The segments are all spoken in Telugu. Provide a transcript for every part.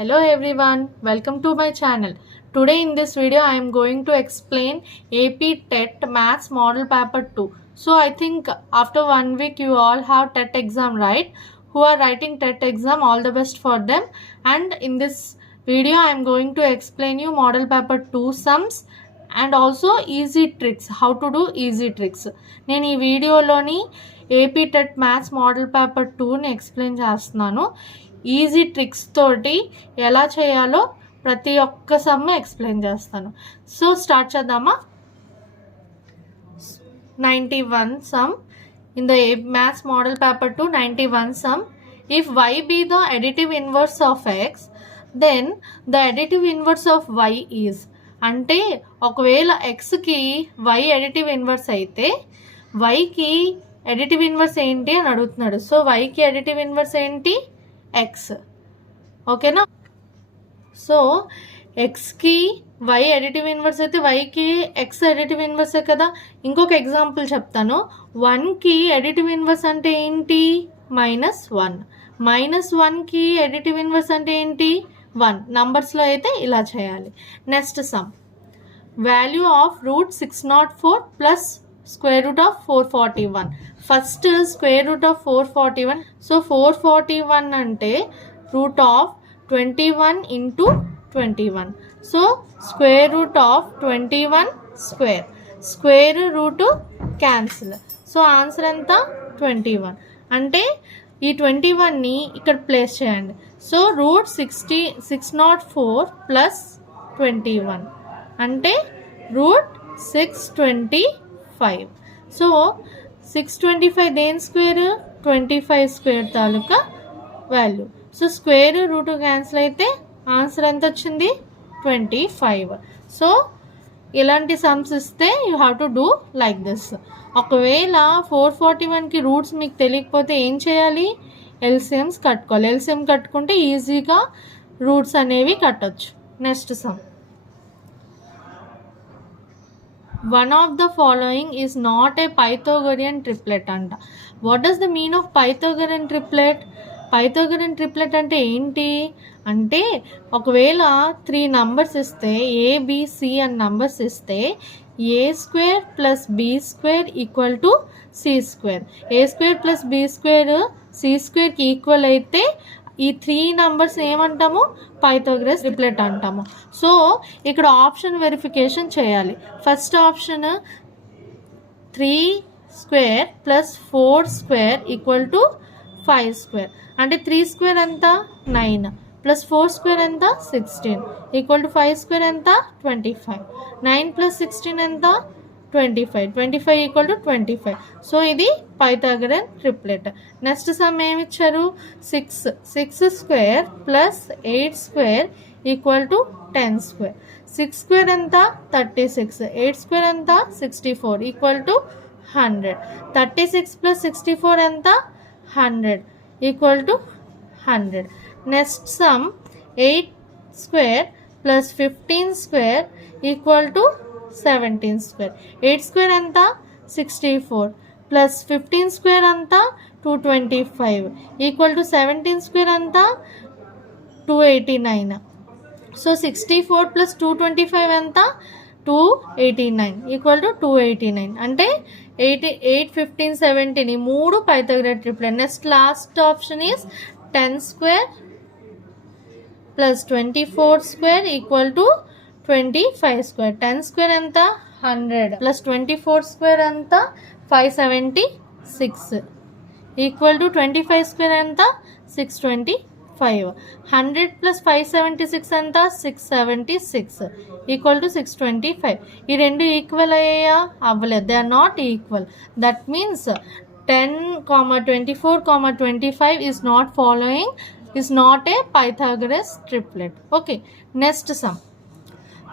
Hello everyone, welcome to my channel. Today in this video I am going to explain AP TET Maths Model Paper 2. So I think after 1 week you all have TET exam, right? Who are writing TET exam, all the best for them. And in this video I am going to explain you Model Paper 2 sums and also easy tricks, how to do easy tricks. నేను ఈ వీడియోలోని AP TET Maths Model Paper 2ని ఎక్స్ప్లెయిన్ చేస్తున్నాను. ఈజీ ట్రిక్స్ తోటి ఎలా చేయాలో ప్రతి ఒక్క సమ్ ఎక్స్ప్లెయిన్ చేస్తాను. సో స్టార్ట్ చేద్దామా. 91 sum in the maths model paper 2. 91 sum. If y be the additive inverse of x, then the additive inverse of y is, అంటే ఒకవేళ xకి y అడిటివ్ ఇన్వర్స్ అయితే yకి అడిటివ్ ఇన్వర్స్ ఏంటి అని అడుగుతున్నాడు. సో yకి అడిటివ్ ఇన్వర్స్ ఏంటి? x. ఓకేనా. సో ఎక్స్కి వై అడిటివ్ ఇన్వర్స్ అయితే వైకి ఎక్స్ అడిటివ్ ఇన్వర్సే కదా. ఇంకొక ఎగ్జాంపుల్ చెప్తాను. 1కి అడిటివ్ ఇన్వర్స్ అంటే ఏంటి? -1. -1కి అడిటివ్ ఇన్వర్స్ అంటే ఏంటి? 1. నంబర్స్లో అయితే ఇలా చేయాలి. Next some. Value of √604 plus square root of 441. First square root of 441. So 441 అంటే root of 21 into 21. So square root of 21 square. Square root cancel. So answer ఎంత? 21. అంటే ఈ 21ని ఇక్కడ ప్లేస్ చేయండి. సో √604 ప్లస్ 21 అంటే √625. సో 625 దేని స్క్వేర్? 25 స్క్వేర్ తాలూకా value. So square root cancel అయితే ఆన్సర్ ఎంత వచ్చింది? 25. సో ఇలాంటి సమ్స్ ఇస్తే you have to do like this. ఒకవేళ 441కి రూట్స్ మీకు తెలియకపోతే ఏం చేయాలి? ఎల్సిఎమ్స్ కట్టుకోవాలి. ఎల్సిఎం కట్టుకుంటే ఈజీగా రూట్స్ అనేవి కట్టొచ్చు. Next some. One of the following is not a Pythagorean triplet అంట. What does the mean of Pythagorean triplet? Pythagorean triplet అంటే ఏంటి అంటే ఒకవేళ 3 నంబర్స్ ఇస్తే ఏబిసి అని నంబర్స్ ఇస్తే A square plus B square equal to C square. A square plus B square C స్క్వేర్కి ఈక్వల్ అయితే ఈ 3 నంబర్స్ ఏమంటాము? పైథాగరస్ ట్రిప్లెట్ అంటాము. సో ఇక్కడ ఆప్షన్ వెరిఫికేషన్ చేయాలి. First option 3 square plus 4 square equal to 5 square. అంటే 3 స్క్వేర్ ఎంత? 9 ప్లస్ 4 స్క్వేర్ ఎంత? 16 ఈక్వల్ టు 5 స్క్వేర్ ఎంత? 25. 9 ప్లస్ 16 ఎంత? 25. 25 ఈక్వల్ టు 25. సో ఇది పైథాగరన్ ట్రిప్లెట్. నెక్స్ట్ సమ్ ఏమి ఇచ్చారు? 6 square plus 8 square equal to 10 square. 6 square ఎంత? 36. 8 స్క్వేర్ ఎంత? 64 ఈక్వల్ టు 100. 36 ప్లస్ 64 ఎంత? 100 equal to 100. Next some 8 square plus 15 square equal to 17 square. 8 square ఎంత? 64 ప్లస్ 15 స్క్వేర్ ఎంత? 225 ఈక్వల్ టు 17 స్క్వేర్ ఎంత? 289. సో 64 ప్లస్ 225 ఎంత? 289 ఈక్వల్ టు 289. అంటే 8, 15, 17 ఈ 3 Pythagoras triplet. Next last option is 10 square plus 24 square equal to 25 square. 10 square ఎంత? 100 ప్లస్ 24 స్క్వేర్ ఎంత? 576 ఈక్వల్ టు 25 స్క్వేర్ ఎంత? 625. 100 ప్లస్ 576 ఎంత? 676 ఈక్వల్ టు 625. ఈ రెండు ఈక్వల్ అయ్యాయా? అవ్వలేదు. They are not equal. That means 10, 24, 25 is not following, is not a Pythagoras triplet. Okay. Next sum.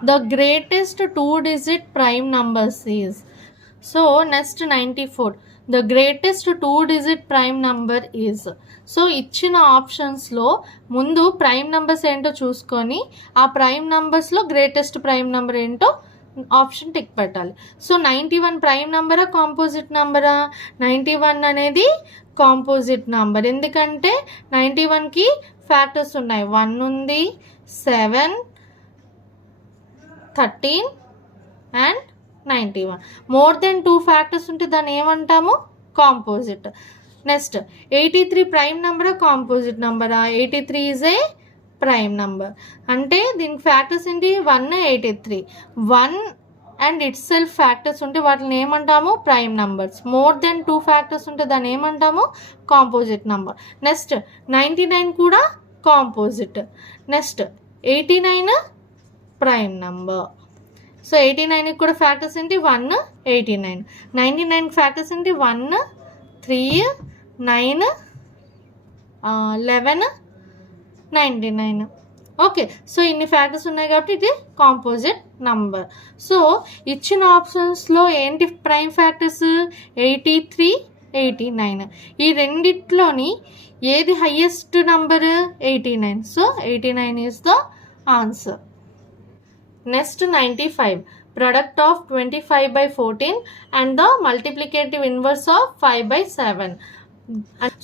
The greatest 2-digit prime numbers is. So next 94. The greatest 2-digit prime number is. So ఇచ్చిన ఆప్షన్స్లో ముందు ప్రైమ్ నెంబర్స్ ఏంటో చూసుకొని ఆ ప్రైమ్ నెంబర్స్లో గ్రేటెస్ట్ ప్రైమ్ నెంబర్ ఏంటో ఆప్షన్ టిక్ పెట్టాలి. సో 91 ప్రైమ్ నెంబరా కాంపోజిట్ నెంబరా? 91 అనేది కాంపోజిట్ నెంబర్. ఎందుకంటే 91కి ఫ్యాక్టర్స్ ఉన్నాయి. 1 ఉంది, 7, 13 అండ్ 91. మోర్ దెన్ 2 ఫ్యాక్టర్స్ ఉంటే దాన్ని ఏమంటాము? కాంపోజిట్. నెక్స్ట్ 83 ప్రైమ్ నెంబరా కాంపోజిట్ నెంబరా? 83 ఈజ్ ఏ ప్రైమ్ నెంబర్. అంటే దీనికి ఫ్యాక్టర్స్ ఏంటి? 1, 83. 1 అండ్ ఇట్ సెల్ఫ్ ఫ్యాక్టర్స్ ఉంటే వాటిని ఏమంటాము? Prime numbers. More than 2 factors ఉంటే దాన్ని ఏమంటాము? Composite number. నెక్స్ట్ 99 కూడా composite. Next 89 prime number. So 89కి కూడా ఫ్యాక్టర్స్ ఏంటి? 1, 89. 99 ఫ్యాక్టర్స్ ఏంటి? 1, 3, 9, 11, 99. ఓకే, సో ఇన్ని ఫ్యాక్టర్స్ ఉన్నాయి కాబట్టి ఇది కాంపోజిట్ నంబర్. సో ఇచ్చిన ఆప్షన్స్లో ఏంటి ప్రైమ్ ఫ్యాక్టర్స్? 83, 89. ఈ రెండిట్లోని ఏది highest number? 89. So 89 is the answer. Next 95. Product of 25/14 and the multiplicative inverse of 5/7.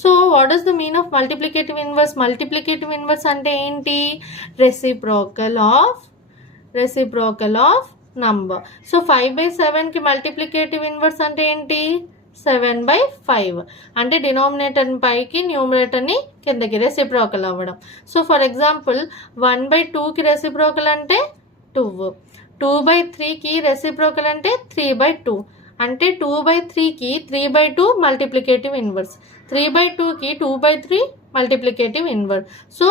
So what is the mean of multiplicative inverse? Multiplicative inverse అంటే ఏంటి? reciprocal of number. So 5/7కి multiplicative inverse అంటే ఏంటి? 7/5. అంటే డినామినేటర్ పైకి న్యూమరేటర్ని కిందకి రెసిప్రోకల్ అవ్వడం. సో ఫర్ ఎగ్జాంపుల్ 1/2కి రెసిప్రోకల్ అంటే 2. 2/3కి రెసిప్రోకల్ అంటే 3/2. అంటే 2/3కి 3/2 మల్టిప్లికేటివ్ ఇన్వర్స్, 3/2కి 2/3 మల్టిప్లికేటివ్ ఇన్వర్స్. సో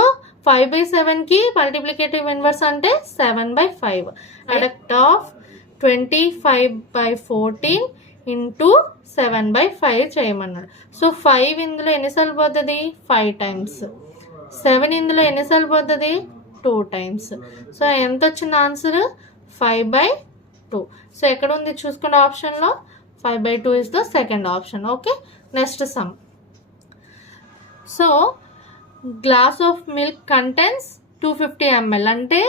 5/7కి మల్టిప్లికేటివ్ ఇన్వర్స్ అంటే 7/5. ప్రొడక్ట్ ఆఫ్ 25/14 ఇంటూ 7/5 చేయమన్నాడు. సో 5 ఇందులో ఎన్నిసార్లు పోతుంది? 5 times. 7 ఇందులో ఎన్నిసార్లు పోతుంది? 2 times. సో ఎంత వచ్చింది ఆన్సర్? 5/2. సో ఎక్కడ ఉంది చూసుకున్న ఆప్షన్లో? 5/2 is the second option. Okay, next some. So glass of milk contains 250 ml. అంటే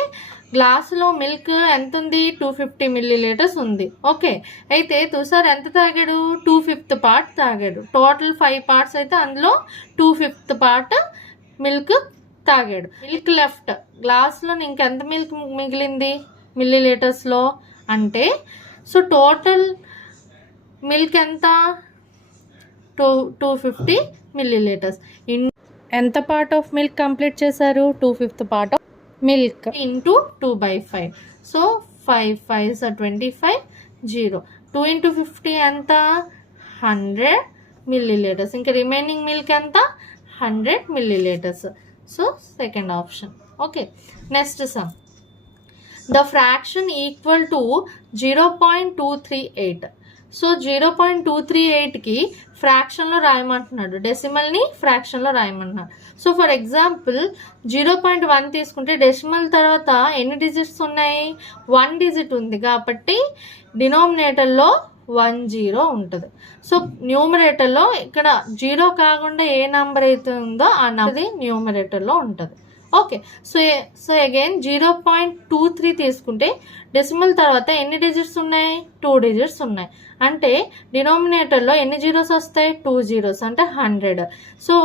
గ్లాసులో మిల్క్ ఎంత ఉంది? 250 ml ఉంది. ఓకే, అయితే తుషార్ ఎంత తాగాడు? 2/5 part తాగాడు. టోటల్ 5 parts అయితే అందులో 2/5 part మిల్క్ తాగాడు. మిల్క్ లెఫ్ట్ గ్లాస్లో ఇంకెంత మిల్క్ మిగిలింది మిల్లీలీటర్స్లో అంటే? సో టోటల్ మిల్క్ ఎంత? 250 ml. ఎంత పార్ట్ ఆఫ్ మిల్క్ కంప్లీట్ చేశారు? 2/5 part of milk into 2/5. So 5 5s are 25, 0. 2 into 50 ఎంత? 100 ml. ఇంకా రిమైనింగ్ మిల్క్ ఎంత? 100 ml. So second option. Okay, next sum. The fraction equal to 0.238. So 0.238కి ఫ్రాక్షన్లో రాయమంటున్నాడు, డెసిమల్ని ఫ్రాక్షన్లో రాయమంటున్నాడు. సో ఫర్ ఎగ్జాంపుల్ 0.1 తీసుకుంటే డెసిమల్ తర్వాత ఎన్ని డిజిట్స్ ఉన్నాయి? 1 డిజిట్ ఉంది కాబట్టి డినామినేటర్లో 10 ఉంటుంది. సో న్యూమరేటర్లో ఇక్కడ 0 కాకుండా ఏ నెంబర్ అయితే ఉందో ఆ నెంబర్ న్యూమరేటర్లో ఉంటుంది. ఓకే, సో అగైన్ 0.23 తీసుకుంటే డెసిమల్ తర్వాత ఎన్ని డిజిట్స్ ఉన్నాయి? 2 డిజిట్స్ ఉన్నాయి. అంటే డినామినేటర్లో ఎన్ని జీరోస్ వస్తాయి? 2 zeros, అంటే 100. సో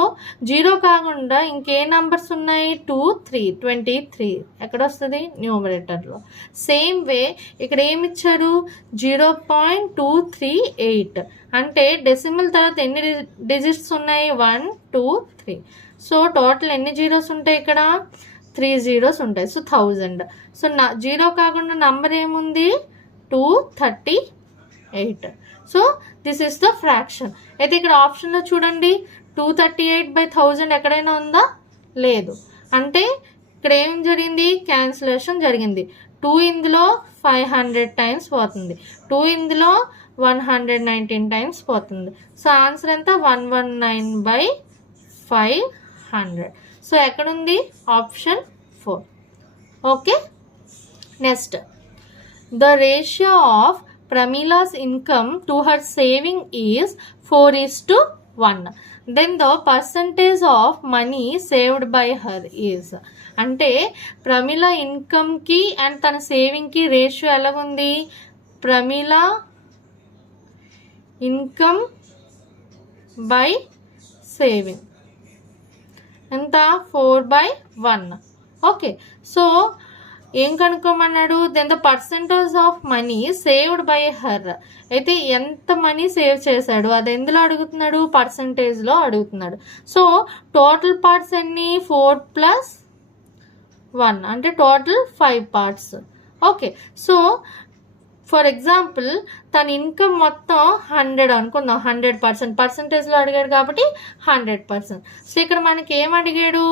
0 కాకుండా ఇంకే నంబర్స్ ఉన్నాయి? 2, 3, 23 ఎక్కడ వస్తుంది? న్యూమరేటర్లో. సేమ్ వే ఇక్కడ ఏమి ఇచ్చారు? 0.238 అంటే డెసిమల్ తర్వాత ఎన్ని డిజిట్స్ ఉన్నాయి? 1, 2, 3. సో టోటల్ ఎన్ని జీరోస్ ఉంటాయి ఇక్కడ? 3 zeros ఉంటాయి. సో 1000. సో 0 కాకుండా నంబర్ ఏముంది? 238. So this is the fraction. అయితే ఇక్కడ ఆప్షన్లో చూడండి 238/1000 ఎక్కడైనా ఉందా? లేదు. అంటే ఇక్కడ ఏం జరిగింది? క్యాన్సిలేషన్ జరిగింది. 2 ఇందులో 500 times పోతుంది, 2 ఇందులో 119 times పోతుంది. సో ఆన్సర్ ఎంత? 119/500. సో ఎక్కడుంది? Option 4. Okay, next. The ratio of Pramila's income to her saving is 4:1. Then the percentage of money saved by her is. అంటే ప్రమిళ ఇన్కమ్కి అండ్ తన సేవింగ్కి రేషియో ఎలాగుంది? Pramila income by saving. ఎంత 4/1. ఓకే, సో ఏం కనుక్కోమన్నాడు, then the percentage of money saved by her. అయితే ఎంత మనీ సేవ్ చేశాడు అది ఎందులో అడుగుతున్నాడు, పర్సంటేజ్లో అడుగుతున్నాడు. సో టోటల్ పార్ట్స్ ఎన్ని, 4+1 అంటే total 5 parts. Okay, so for example తన ఇన్కమ్ మొత్తం 100 అనుకుందాం, 100%, పర్సంటేజ్లో అడిగాడు కాబట్టి 100%. సో ఇక్కడ మనకి ఏం అడిగాడు,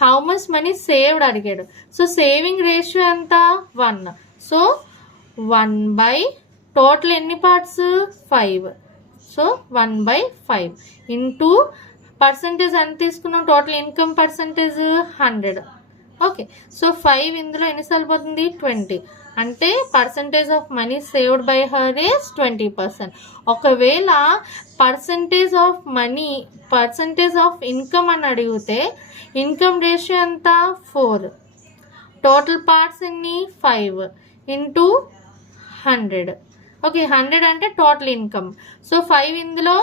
హౌ మచ్ మనీ సేవ్డ్ అడిగాడు. సో సేవింగ్ రేషియో ఎంత, 1. సో 1/, టోటల్ ఎన్ని పార్ట్స్, 5. సో 1/5 ఇంటూ పర్సంటేజ్ ఎంత తీసుకున్నాం, total income percentage 100. Okay, so 5 ఇందులో ఎన్నిసార్లు పోతుంది, 20. అంటే percentage of money saved by her is 20%. ఒకవేళ percentage of money, percentage of income అని అడిగితే ఇన్కమ్ రేషియో ఎంత, 4. టోటల్ పార్ట్స్ ఎన్ని, 5 ఇంటూ 100. ఓకే, 100 అంటే టోటల్ ఇన్కమ్. సో 5 ఇందులో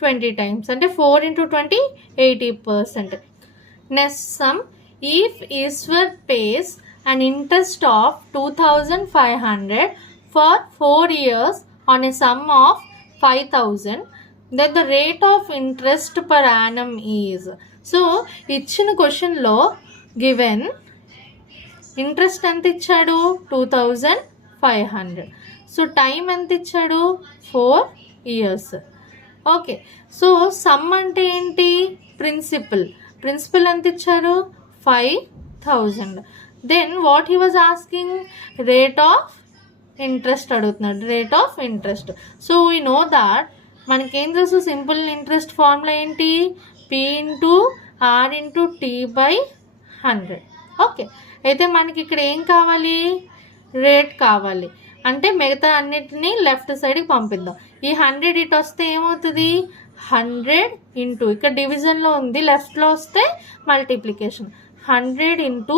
20 టైమ్స్ అంటే 4 × 20 80%. Next some, if Ishwar pays an interest of 2,500 for 4 years on a sum of 5,000, then the rate of interest per annum is. So ఇచ్చిన క్వశ్చన్లో గివెన్ ఇంట్రెస్ట్ ఎంత ఇచ్చాడు, 2,500. సో టైం ఎంత ఇచ్చాడు, 4 years. ఓకే, సో సమ్ అంటే ఏంటి, ప్రిన్సిపల్ ఎంత ఇచ్చారు, 5,000. Then what he was asking, rate of interest అడుగుతున్నాడు, rate of interest. So we know that మనకేం తెలుసు, సింపుల్ ఇంట్రెస్ట్ ఫార్ములా ఏంటి, P × R × T/100. ఓకే, అయితే మనకి ఇక్కడ ఏం కావాలి, రేట్ కావాలి. అంటే మిగతా అన్నిటినీ లెఫ్ట్ సైడ్కి పంపిద్దాం. ఈ 100 ఇటు వస్తే ఏమవుతుంది, 100 ఇంటూ, ఇక్కడ డివిజన్లో ఉంది, లెఫ్ట్లో వస్తే multiplication, 100 into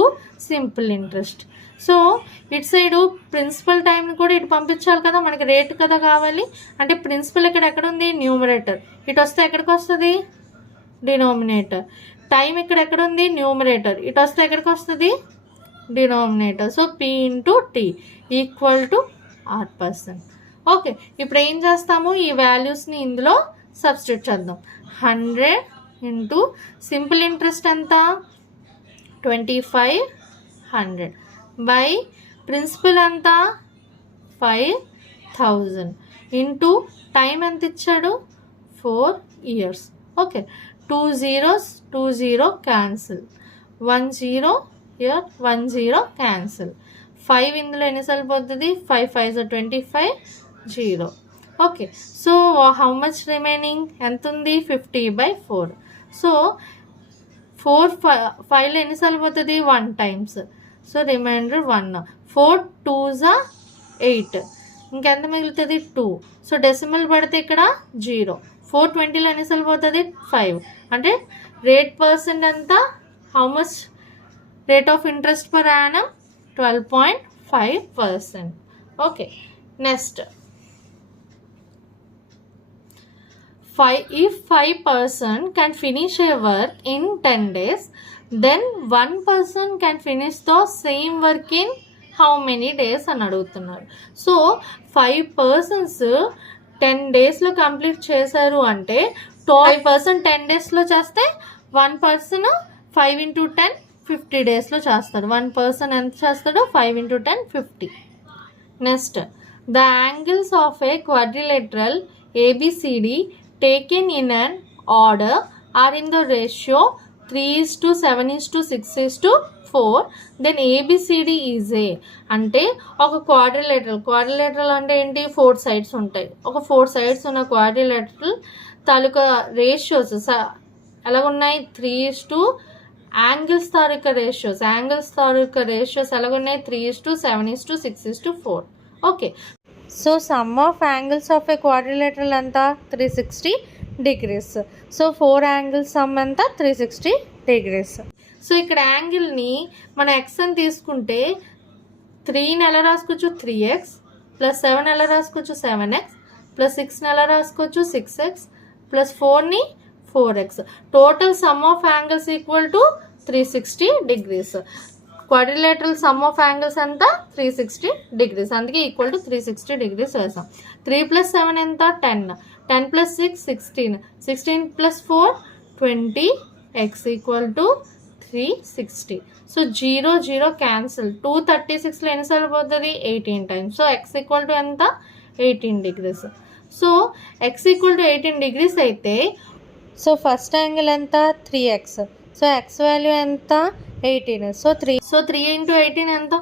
simple interest. So ఇటు సైడు ప్రిన్సిపల్ టైంని కూడా ఇటు పంపించాలి కదా, మనకి రేట్ కదా కావాలి. అంటే ప్రిన్సిపల్ ఇక్కడ ఎక్కడ ఉంది, న్యూమరేటర్, ఇటు వస్తే ఎక్కడికి వస్తుంది, డినోమినేటర్. టైం ఇక్కడ ఎక్కడ ఉంది, న్యూమరేటర్, ఇటు వస్తే ఎక్కడికి వస్తుంది, denominator. So P × T = R%. Okay, ఇప్పుడు ఏం చేస్తాము, ఈ వాల్యూస్ని ఇందులో సబ్స్టిట్యూట్ చేద్దాం. 100 ఇంటూ సింపుల్ ఇంట్రెస్ట్ ఎంత, 2,500 బై ప్రిన్సిపల్ ఎంత, 5,000 ఇంటూ టైం ఎంత ఇచ్చాడు, 4 years. Okay, 2 zeros 2 0 cancel, 1 0 here 1 0 cancel. 5 ఇందులో ఎన్నిసార్లు పోతుంది, 5 5 25 0. Okay, so how much remaining ఎంత ఉంది, 50/4. సో 4 5లో ఎన్నిసార్లు పోతుంది, 1 టైమ్స్. So remainder 1. 4 2s 8, ఇంకెంత మిగులుతుంది, 2. సో డెసిమల్ పడితే ఇక్కడ 0. 420లో ఎన్నిసార్లు పోతుంది, 5. అంటే రేట్ పర్సెంట్ ఎంత, how much rate of interest per annum, 12.5%. Okay, next, if 5 person can finish a work in 10 days, then 1 person can finish the same work in how many days అని అడుగుతున్నారు. సో 5 persons 10 daysలో కంప్లీట్ చేశారు అంటే 5% 10 daysలో చేస్తే 1 person 5 × 10 50 daysలో చేస్తాడు. 1 person ఎంత చేస్తాడు, 5 × 10 50. Next, the angles of a quadrilateral ABCD taken in an order are in the ratio 3:7:6:4, then ABCD is A. అంటే ఒక క్వాడ్రిలేటరల్ అంటే ఏంటి, 4 sides ఉంటాయి. ఒక 4 sides ఉన్న క్వాడ్రిలేటరల్ తాలూకా రేషియోస్ ఎలా ఉన్నాయి, 3:, యాంగిల్స్ తాలూకా రేషియోస్ ఎలాగున్నాయి, 3:7:6:4. Okay, so sum of angles of a quadrilateral ఎంత, 360 degrees. సో 4 యాంగిల్స్ సమ్ ఎంత, 360 degrees. సో ఇక్కడ యాంగిల్ని మనం ఎక్స్ అని తీసుకుంటే 3ని ఎలా రాసుకోవచ్చు, 3x + 7 ఎలా రాసుకోవచ్చు, 7x + 6ని ఎలా రాసుకోవచ్చు, 6x + 4ని 4x. Total sum of angles equal to 360 degrees. Quadrilateral sum of angles ఎంత 360 degrees. అందుకే ఈక్వల్ టు 360 degrees వేసాం. 3 + 7 ఎంత 10. 10 + 6 16. 16 + 4 20. x equal to 360. So 0 0 cancel. 236లో ఎన్నిసార్లు పోతుంది 18 times. So x equal to ఎంత 18 degrees. So x equal to 18 degrees అయితే సో ఫస్ట్ యాంగిల్ ఎంత 3x. సో x వాల్యూ ఎంత 18. సో 3 × 18 ఎంత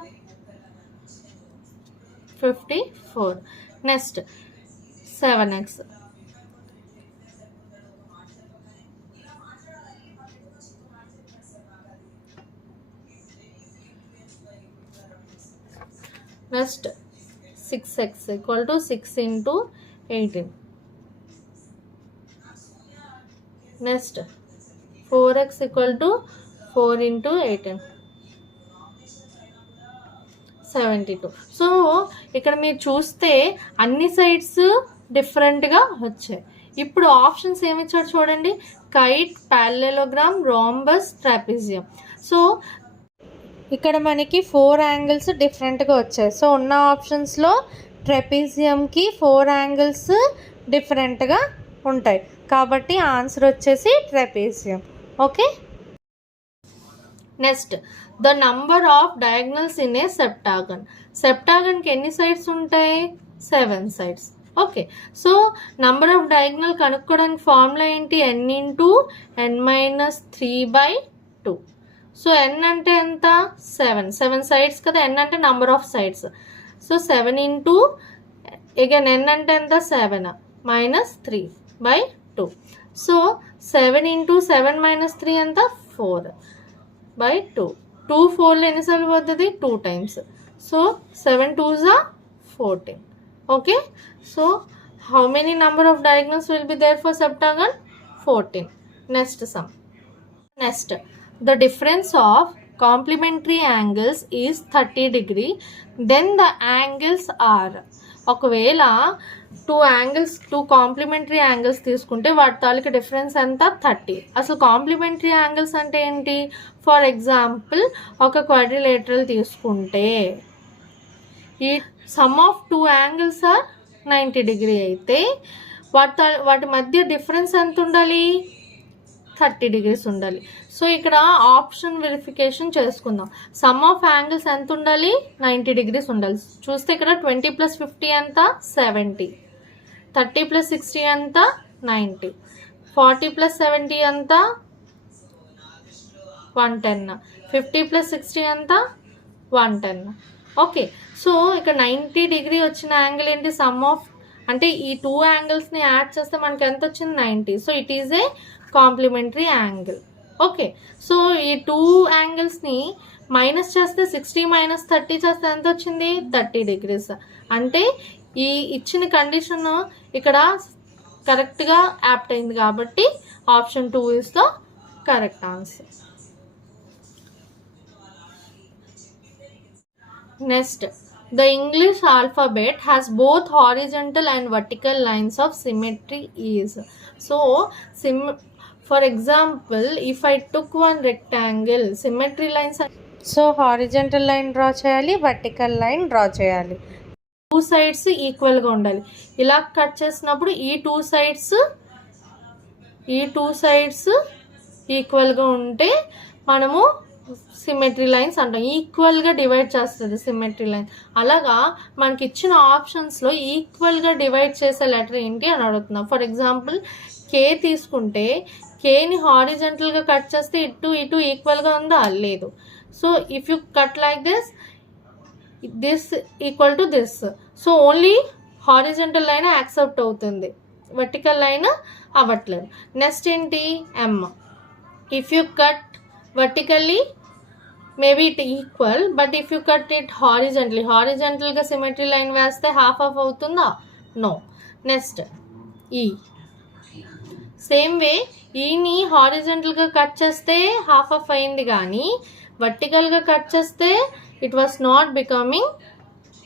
54. Next 7x. Next 6x equal to 6 × 18. Next 4x equal to 4 × 18 72. So ఇక్కడ మీరు చూస్తే అన్ని సైడ్స్ డిఫరెంట్గా వచ్చాయి. ఇప్పుడు ఆప్షన్స్ ఏమి ఇచ్చారు చూడండి. Kite, parallelogram, rhombus, trapezium. So ఇక్కడ మనకి 4 యాంగిల్స్ డిఫరెంట్గా వచ్చాయి. సో ఉన్న ఆప్షన్స్లో ట్రెపిజియంకి 4 యాంగిల్స్ డిఫరెంట్గా ఉంటాయి కాబట్టి ఆన్సర్ వచ్చేసి trapezium. Okay. Next the number of diagonals in a septagon. సెప్టాగన్కి ఎన్ని సైడ్స్ ఉంటాయి 7 sides. Okay. So number of diagonal కనుక్కోవడానికి ఫార్ములా ఏంటి n × n - 3/2. సో n అంటే ఎంత 7 sides కదా. n అంటే number of sides. So 7 again n అంటే ఎంత 7 - 3/2. సో 7 × 7 - 3 ఎంత 4/2. 2 4లో ఎన్నిసార్లు పోతుంది 2 times. So 7 2s are 14. Okay. So how many number of diagonals will be there for septagon 14. Next sum. Next the difference of complementary angles is 30 degree. Then the angles are. ఒకవేళ 2 కాంప్లిమెంటరీ యాంగిల్స్ తీసుకుంటే వాటి తాలూకా డిఫరెన్స్ ఎంత 30. అసలు కాంప్లిమెంటరీ యాంగిల్స్ అంటే ఏంటి? ఫర్ ఎగ్జాంపుల్ ఒక క్వాడ్రిలేటరల్ తీసుకుంటే ఈ sum of 2 angles are 90 degree అయితే వాటి మధ్య డిఫరెన్స్ ఎంత ఉండాలి 30 degrees ఉండాలి. సో ఇక్కడ ఆప్షన్ వెరిఫికేషన్ చేసుకుందాం. సమ్ ఆఫ్ యాంగిల్స్ ఎంత ఉండాలి 90 degrees ఉండాలి. చూస్తే ఇక్కడ 20 + 50 ఎంత 70. 30 + 60 ఎంత 90. 40 + 70 ఎంత 110. 50 + 60 ఎంత 110. ఓకే. సో ఇక్కడ 90 degree వచ్చిన యాంగిల్ ఏంటి సమ్ ఆఫ్ అంటే ఈ 2 యాంగిల్స్ని యాడ్ చేస్తే మనకి ఎంత వచ్చింది 90. So it is a complementary angle. Okay. So ఈ 2 యాంగిల్స్ని మైనస్ చేస్తే 60 - 30 చేస్తే ఎంత వచ్చింది 30 degrees. అంటే ఈ ఇచ్చిన కండిషన్ ఇక్కడ కరెక్ట్గా యాప్ట్ అయింది కాబట్టి option 2 is the correct answer. Next the English alphabet has both horizontal and vertical lines of symmetry is. So for example if I took one rectangle symmetry lines so horizontal line draw cheyali vertical line draw cheyali 2 sides equal గా ఉండాలి. ఇలా కట్ చేసినప్పుడు ఈ 2 sides ఈక్వల్ గా ఉంటే మనము సిమెట్రీ లైన్స్ అంటాం. ఈక్వల్గా డివైడ్ చేస్తుంది సిమెట్రీ లైన్. అలాగా మనకి ఇచ్చిన ఆప్షన్స్లో ఈక్వల్గా డివైడ్ చేసే లెటర్ ఏంటి అని అడుగుతున్నాం. ఫర్ ఎగ్జాంపుల్ కే తీసుకుంటే కేని హారిజెంటల్గా కట్ చేస్తే ఇటు ఈక్వల్గా ఉందా లేదు. So if you cut like this equal to this so only horizontal line accept అవుతుంది, వర్టికల్ లైన్ అవ్వట్లేదు. నెక్స్ట్ ఏంటి M. If you cut vertically maybe it equal but if you cut it horizontally గా symmetry line వేస్తే half అవుతుందా no. నెక్స్ట్ ఈ సేమ్ వే ఈని హారిజెంటల్గా కట్ చేస్తే హాఫ్ అయింది కానీ వర్టికల్గా కట్ చేస్తే it was not becoming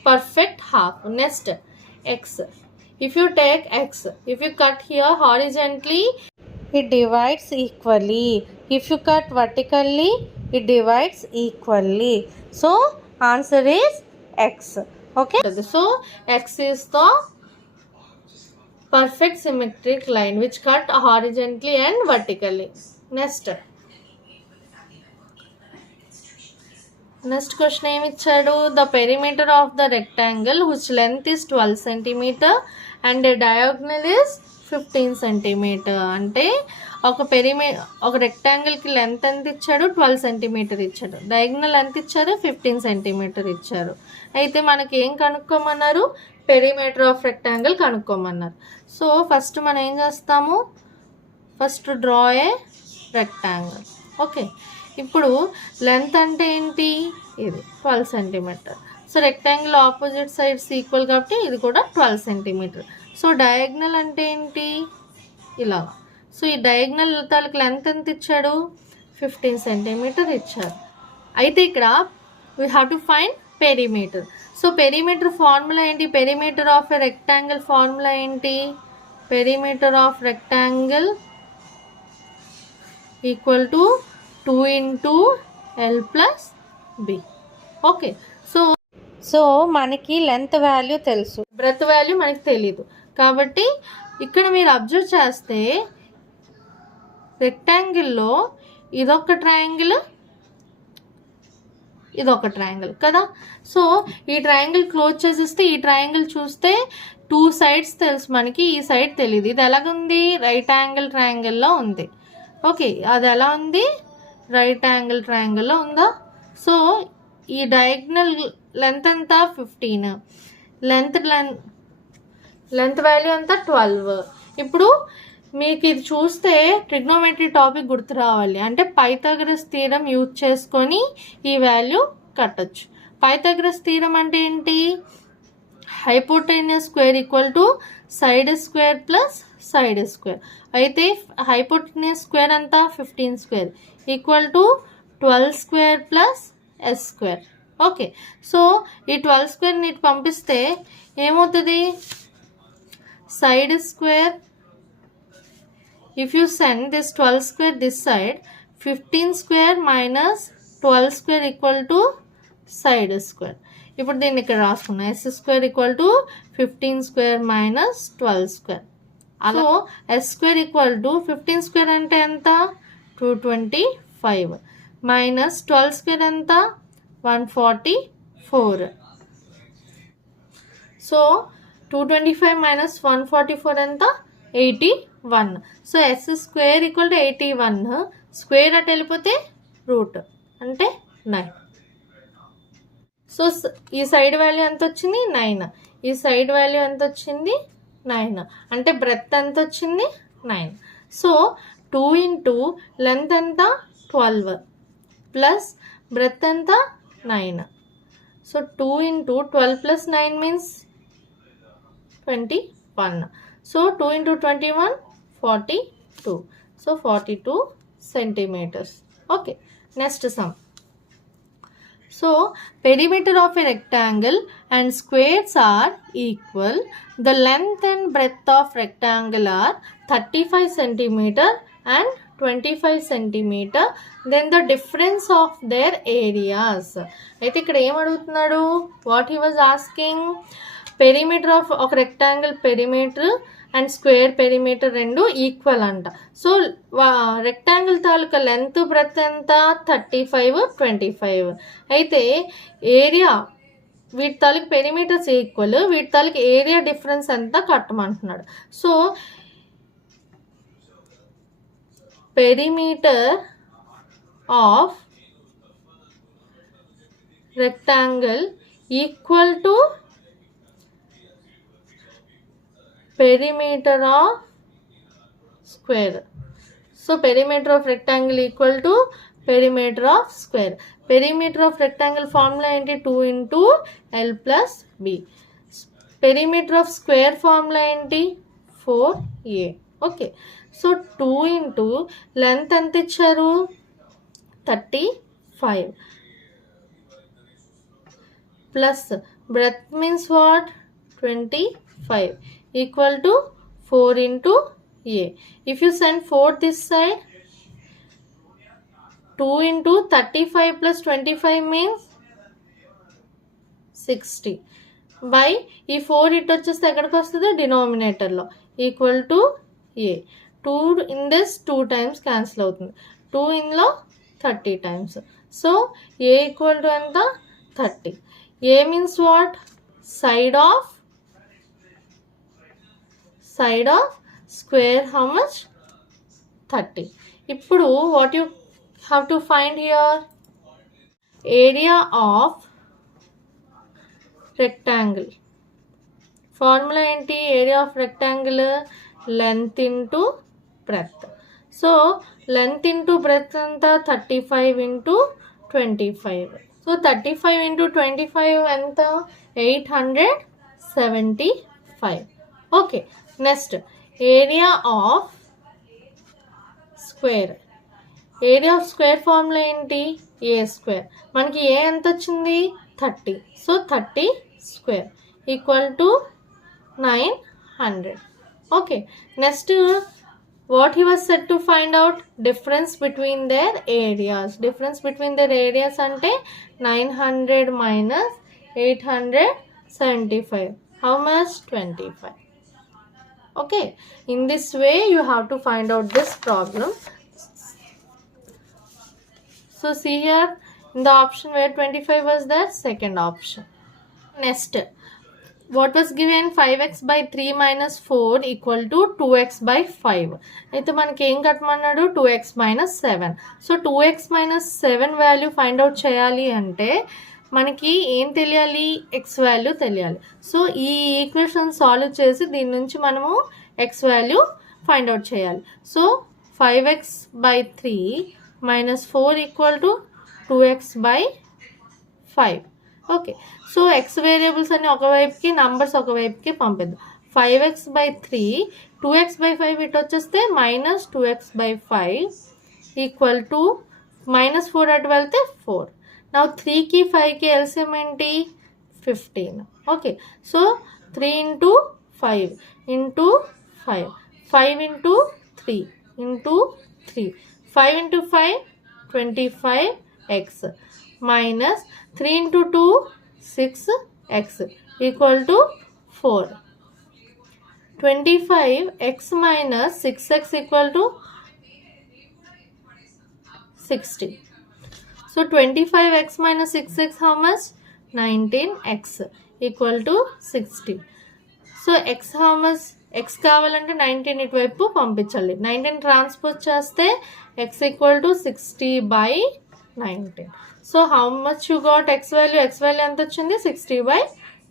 perfect half. Next X. If you take X, if you cut here horizontally it divides equally. If you cut vertically, it divides equally. So answer is X. Okay, so X is the perfect symmetric line which cut horizontally and vertically. Next question ఏమి ఇచ్చాడు? The perimeter of the rectangle whose length is 12 cm and a diagonal is 15 cm. అంటే ఒక రెక్టాంగిల్కి లెంత్ ఎంత ఇచ్చాడు? 12 cm ఇచ్చాడు. డయాగ్నల్ ఎంత ఇచ్చారు? 15 cm ఇచ్చారు. అయితే మనకి ఏం కనుక్కోమన్నారు? పెరిమీటర్ ఆఫ్ రెక్టాంగిల్ కనుక్కోమన్నారు. సో ఫస్ట్ మనం ఏం చేస్తాము? First draw a rectangle. Okay, ఇప్పుడు లెంత్ అంటే ఏంటి? ఇది 12 cm. So rectangle opposite sides equal కాబట్టి ఇది కూడా 12 cm. సో డయాగ్నల్ అంటే ఏంటి? ఇలా. సో ఈ డయాగ్నల్ తాలూకు లెంత్ ఎంత ఇచ్చాడు? 15 cm ఇచ్చారు. అయితే ఇక్కడ we have to find perimeter. So perimeter formula ఏంటి? Perimeter of a rectangle formula ఏంటి? Perimeter of rectangle equal to 2 into L plus B. Okay, so మనకి లెంత్ వాల్యూ తెలుసు, బ్రెత్ వాల్యూ మనకి తెలీదు. కాబట్టి ఇక్కడ మీరు అబ్జర్వ్ చేస్తే రెక్టాంగిల్లో ఇదొక ట్రయాంగిల్, ఇదొక ట్రయాంగిల్ కదా. సో ఈ ట్రయాంగిల్ క్లోజ్ చేసేస్తే ఈ ట్రయాంగిల్ చూస్తే 2 sides తెలుసు మనకి, ఈ సైడ్ తెలియదు. ఇది ఎలాగుంది? రైట్ యాంగిల్ ట్రయాంగిల్లో ఉంది. ఓకే, అది ఎలా ఉంది? రైట్ యాంగిల్ ట్రయాంగిల్లో ఉందా? సో ఈ డయాగ్నల్ లెంత్ ఎంత? 15. లెంత్ వాల్యూ ఎంత? 12. ఇప్పుడు మీకు ఇది చూస్తే ట్రిగ్నోమెట్రీ టాపిక్ గుర్తు రావాలి. అంటే పైథాగరస్ థీరం యూజ్ చేసుకొని ఈ వాల్యూ కట్టచ్చు. పైథాగరస్ థీరం అంటే ఏంటి? Hypotenuse square equal to side square plus side square. అయితే హైపోటెన్యూస్ స్క్వేర్ అంతా 15 square equal to 12 square plus S square. Okay, so ఈ 12 square ని పంపిస్తే ఏమవుతుంది? Side square. If you send this 12 square this side, 15 square minus 12 square equal to side square. ఇప్పుడు దీన్ని ఇక్కడ రాసుకున్నాం. S square equal to 15 square minus 12 square. అలా S square equal to 15 square అంటే ఎంత? 225 మైనస్ 12 square ఎంత? 144. సో 225 మైనస్ 144 ఎంత? 81. So S square equal to 81. Square అటు వెళ్ళిపోతే రూట్ అంటే 9. సో ఈ సైడ్ వాల్యూ ఎంత వచ్చింది? 9. ఈ సైడ్ వాల్యూ ఎంత వచ్చింది? 9. అంటే బ్రెత్ ఎంత వచ్చింది? 9. సో 2 into లెంత్ ఎంత? 12 ప్లస్ బ్రెత్ ఎంత? 9. So 2 into 12 plus 9 means 21. So 2 into 21 42. So 42 centimeters. Okay, next some. So perimeter of a rectangle and squares are equal. The length and breadth of rectangle are 35 centimeter and 25 centimeter. Then the difference of their areas. అయితే ఇక్కడ ఏం అడుగుతున్నాడు? What he was asking? Perimeter of ఒక rectangle perimeter and square perimeter రెండు ఈక్వల్ అంట. సో రెక్టాంగిల్ తాలూకా లెంత్ బ్రెత్ ఎంత? 35, 25. అయితే ఏరియా వీటి తాలూకు పెరిమీటర్స్ ఈక్వల్, వీటి తాలూకు ఏరియా డిఫరెన్స్ ఎంత కట్టమంటున్నాడు. So perimeter of rectangle equal to perimeter of square. So perimeter of rectangle equal to perimeter of square. Perimeter of rectangle formula ఏంటి? 2 into L plus B. Perimeter of square formula ఏంటి? 4A. Okay, so 2 into length ఎంత ఇచ్చారు? 35 plus breadth means what? 25 equal to 4 into A. If you send 4 this side, 2 into 35 plus 25 means 60 by ఈ 4 ఇటు వచ్చేస్తే ఎక్కడికి వస్తుంది డినామినేటర్లో equal to a 2 in this 2 times cancel అవుతుంది 2 ఇన్లో 30 times so a equal to ఎంత 30 a means what side of square how much 30 ఇప్పుడు what you have to find here area of rectangle. Formula enti area of rectangle length into breadth. So length into breadth anta 35 into 25. So 35 into 25 anta 875. Okay. Next area of square. Area of square formula enti a square. Manaki a enta vachindi 30. So 30 square equal to 900. Okay. Next, what he was said to find out difference between their areas. Difference between their areas ante 900 minus 875. How much? 25. Okay. In this way, you have to find out this problem. So see here. In the option where 25 was there, second option. Next, what was given 5x by 3 minus 4 equal to 2x by 5. అయితే మనకి ఏం కట్టమన్నాడు 2x minus 7. So 2x minus 7 value find out చేయాలి అంటే మనకి ఏం తెలియాలి x వాల్యూ తెలియాలి సో ఈ ఈక్వేషన్ సాల్వ్ చేసి దీని నుంచి మనము x వాల్యూ ఫైండ్ అవుట్ చేయాలి so 5x by 3 minus 4 equal to 2x by 5. Okay so X variables అన్ని ఒకవైపుకి నంబర్స్ ఒకవైపుకి పంపిద్దాం 5x by 3 2x by 5 ఇటు వచ్చేస్తే minus 2x by 5 equal to minus 4 అటు వెళ్తే 4 నా 3కి 5కి ఎల్సిఎం ఏంటి 15 okay so 3 into 5 into 5 5 into 3 into 3 5 into 5 25x minus 3 into 2 6x equal to 4. 25x minus 6x equal to 60. So 25x minus 6x how much? 19x equal to 60. So x how much? x కావాలంటే 19 ఇటువైపు పంపించాలి 19 ట్రాన్స్పోజ్ చేస్తే x equal to 60 by 19. So how much you got x value ఎంత వచ్చింది 60 by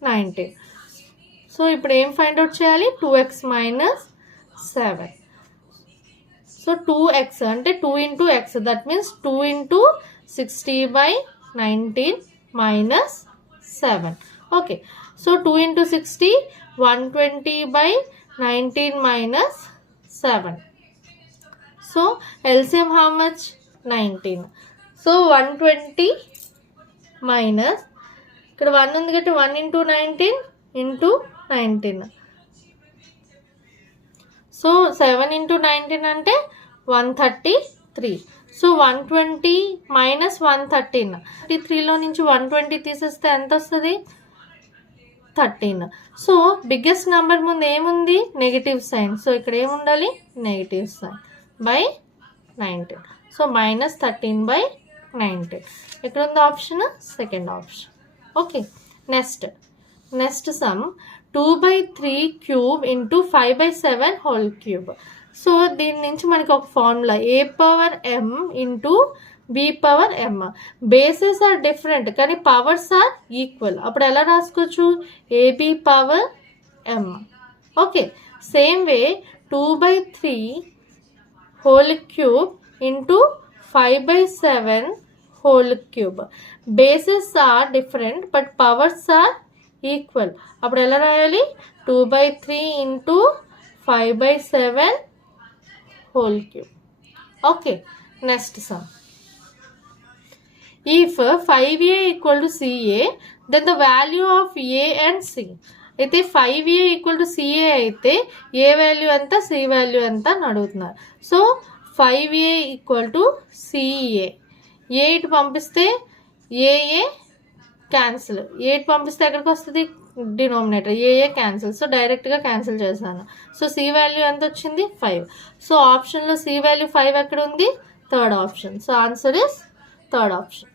19. సో ఇప్పుడు ఏం ఫైండ్ అవుట్ చేయాలి 2x minus 7. సో 2x అంటే 2 into x that means 2 into 60 by 19 minus 7. Okay. So 2 into 60 120 by 19 minus 7. So LCM how much? 19. So 120 minus ఇక్కడ 1 ఉంది కాబట్టి 1 into 19 into 19. సో 7 into 19 అంటే 133. So 120 minus 113. 33లో నుంచి 120 తీసేస్తే ఎంత వస్తుంది 13. సో బిగ్గెస్ట్ నెంబర్ ముందు ఏముంది నెగటివ్ సైన్ సో ఇక్కడ ఏముండాలి negative sign by 19. So minus 13 by 19. ఇక్కడ ఉంది option second option okay next sum 2 by 3 cube into 5 by 7 whole cube so దీని నుంచి మనకి ఒక formula a power m into b power m bases are different కానీ పవర్స్ ఆర్ ఈక్వల్ అప్పుడు ఎలా రాసుకోవచ్చు ab power m okay same way 2 by 3 whole cube into 5 by 7 whole cube. Bases are different but powers are equal. అప్పుడు ఎలా రాయాలి 2 by 3 into 5 by 7 whole cube. Okay. Next sum. If 5a equal to ca then the value of a and c. అయితే 5a ఈక్వల్ టు సిఏ అయితే ఏ వాల్యూ ఎంత సి వాల్యూ ఎంత అని అడుగుతున్నారు. So 5a equal to c a, a ఇటు పంపిస్తే ఏఏ క్యాన్సిల్, ఏ ఇటు పంపిస్తే ఎక్కడికి వస్తుంది డినోమినేటర్, ఏఏ క్యాన్సిల్. సో డైరెక్ట్గా క్యాన్సిల్ చేశాను. సో సి వాల్యూ ఎంత వచ్చింది 5. సో ఆప్షన్లో సి వాల్యూ 5 ఎక్కడ ఉంది, third option. So answer is third option.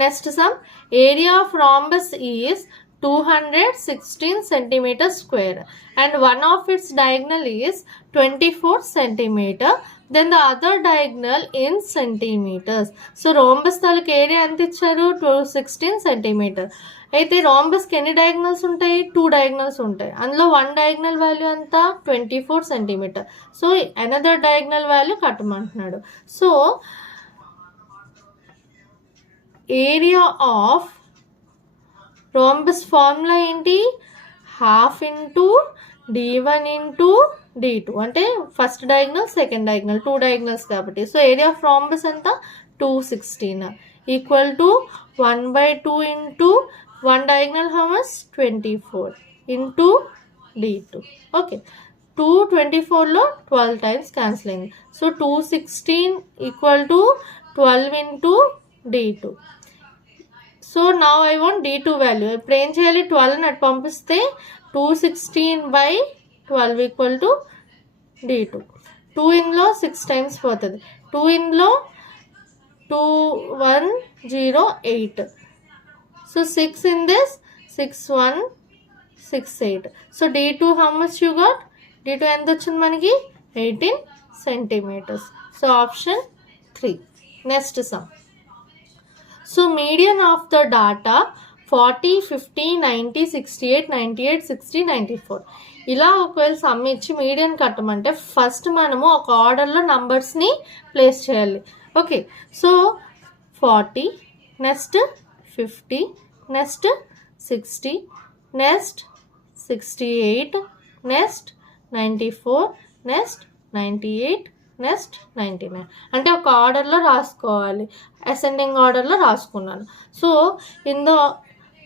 Next sum, area of rhombus is 216 centimeter square and one of its diagonal is 24 centimeter. Then the other diagonal in centimeters. So rhombus తాలూకు ఏరియా ఎంత ఇచ్చారు 216 centimeter. అయితే rhombusకి ఎన్ని డయాగ్నల్స్ ఉంటాయి, 2 డయాగ్నల్స్ ఉంటాయి. అందులో 1 డయాగ్నల్ వాల్యూ ఎంత 24 centimeter. So another diagonal value కట్టమంటున్నాడు. So area of rhombus formula ఏంటి, half into d1 into d2, అంటే first diagonal second diagonal 2 diagonals కాబట్టి. సో ఏరియా ఆఫ్ rhombus ఎంత 216 equal to 1/2 into 1 diagonal how much 24 into d2. Okay, 224లో 12 టైమ్స్ క్యాన్సిల్ అయింది. So 216 equal to 12 into d2. So now I want d2 value. ఇప్పుడు ఏం చేయాలి, 12 అటు పంపిస్తే 216/12 ఈక్వల్ టు d2. 2 ఇందులో 6 టైమ్స్ పోతుంది. 2 ఇందులో 2108. So 6 in this 6168. So d2 how much you got, d2 ఎంత వచ్చింది మనకి 18 centimeters. So option 3. Next some. So median of the data 40, 50, 90, 68, 98, 60, 94. ఇలా ఒకవేళ సమ్ ఇచ్చి మీడియన్ కట్టమంటే ఫస్ట్ మనము ఒక ఆర్డర్లో నంబర్స్ని ప్లేస్ చేయాలి. Okay, so 40, next 50, next 60, next 68, next 94, next 98, next 99. అంటే ఒక ఆర్డర్లో రాసుకోవాలి, అసెండింగ్ ఆర్డర్లో రాసుకున్నాను. So in the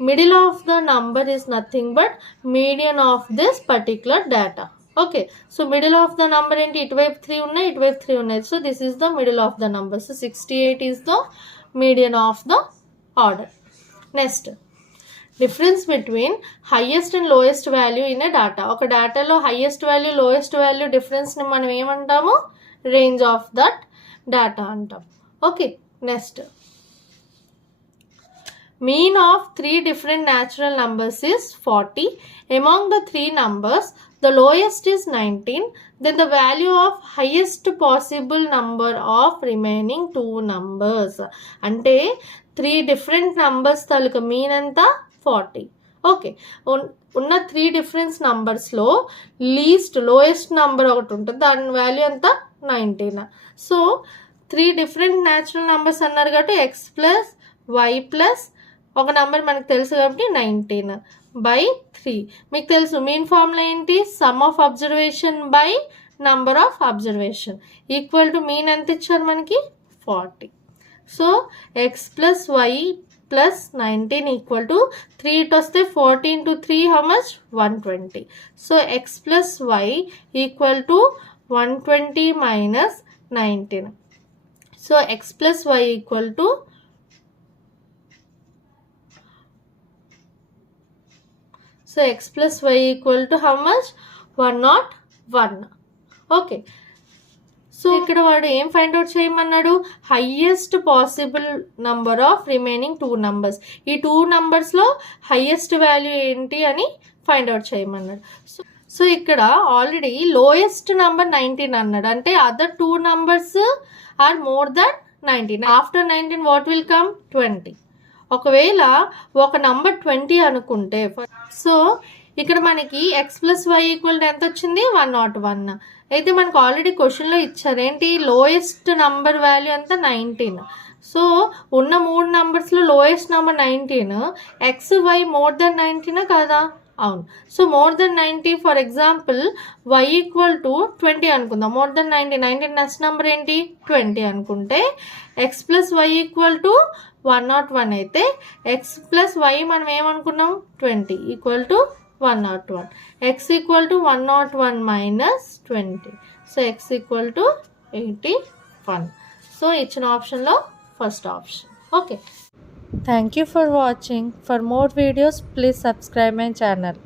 middle of the number is nothing but median of this particular data. Okay, so middle of the number ఏంటి, ఇటువైపు 3 ఉన్నాయి, ఇటువైపు 3 ఉన్నాయి. So this is the middle of the number. So 68 is the median of the order. Next, difference between highest and lowest value in a data. ఒక డేటాలో హైయెస్ట్ వాల్యూ లోయెస్ట్ వాల్యూ డిఫరెన్స్ని మనం ఏమంటాము, రేంజ్ ఆఫ్ దట్ డేటా అంటాం. Okay, next, mean of 3 different natural numbers is 40. Among the 3 numbers, the lowest is 19. Then the value of highest possible number of remaining 2 numbers. అంటే 3 different numbers తాలూకు మీన్ ఎంత 40. ఓకే, ఉన్న 3 డిఫరెన్స్ నంబర్స్లో లీస్ట్ లోయెస్ట్ నంబర్ ఒకటి ఉంటుంది, దాని వాల్యూ ఎంత 19. సో 3 డిఫరెంట్ న్యాచురల్ నంబర్స్ అన్నారు కాబట్టి x ప్లస్ y ప్లస్ ఒక నంబర్ మనకు తెలుసు కాబట్టి 19/3. మీకు తెలుసు మీన్ ఫార్ములా ఏంటి, some of observation by number of observation equal to mean ఎంత ఇచ్చారు మనకి 40. So x plus y plus 19 equal to 3 ఇటు వస్తే 40 into 3 how much 120. So x plus y equal to 120 minus 19. So x plus y equal to So x plus y equal to how much 101. Okay, so ఇక్కడ వాడు ఏం ఫైండ్ అవుట్ చేయమన్నాడు, highest possible number of remaining 2 numbers. ఈ 2 నంబర్స్లో హైయెస్ట్ వాల్యూ ఏంటి అని ఫైండ్ అవుట్ చేయమన్నాడు. సో ఇక్కడ ఆల్రెడీ లోయెస్ట్ నంబర్ 19 అన్నాడు, అంటే other 2 numbers are more than 19. After 19 what will come 20. ఒకవేళ ఒక నంబర్ 20 అనుకుంటే, సో ఇక్కడ మనకి ఎక్స్ ప్లస్ వై ఈక్వల్ ఎంత వచ్చింది 101. అయితే మనకు ఆల్రెడీ క్వశ్చన్లో ఇచ్చారు ఏంటి, లోయెస్ట్ నంబర్ వాల్యూ అంతా 19. సో ఉన్న 3 నంబర్స్లో lowest number 19, x y more than 19 కదా, అవును. So more than 90, for example y equal to 20 అనుకుందాం. మోర్ దెన్ 90 నెక్స్ట్ నెంబర్ ఏంటి 20 అనుకుంటే X plus Y equal to 101 అయితే ఎక్స్ ప్లస్ వై మనం ఏమనుకున్నాం 20 equal to 101. X equal to 101 minus 20. So X equal to 81. సో ఇచ్చిన ఆప్షన్లో first option. Okay, thank you for watching. For more videos please subscribe my channel.